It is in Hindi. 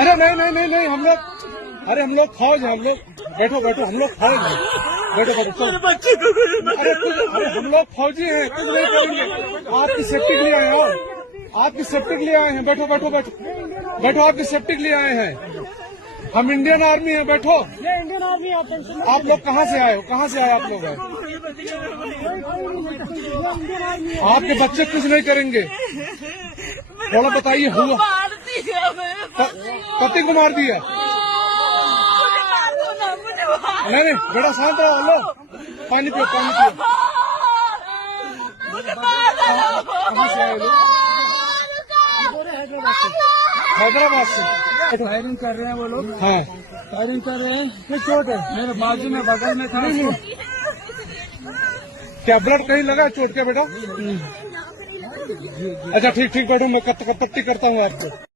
अरे नहीं नहीं नहीं नहीं हम लोग, अरे हम लोग फौज है, हम लोग बैठो बैठो, हम लोग फौज है, बैठो बैठो चलो। अरे हम लोग फौजी हैं, कुछ नहीं करेंगे, आपकी सेफ्टी के लिए आए हैं, आपकी सेफ्टी के लिए आए हैं, बैठो बैठो बैठो बैठो, आपकी सेफ्टी के लिए आए हैं, हम इंडियन आर्मी हैं, बैठो। इंडियन आर्मी आप लोग कहाँ से आए हो, कहाँ से आए आप लोग हैं? आपके बच्चे कुछ नहीं करेंगे, थोड़ा बताइए। हुआ पति को मार दिया? नहीं नहीं बेटा शांत रहो, लो पानी पियो, पानी पियो। कहाँ से आए लोग? हैदराबाद से। फायरिंग कर रहे हैं वो लोग, हाँ फायरिंग कर रहे हैं। किस चोट है? मेरे बाजू में बगल में था। क्या ब्लड कहीं लगा चोट के बेटा? अच्छा ठीक ठीक बैठो, मैं पट्टी करता हूँ आपको।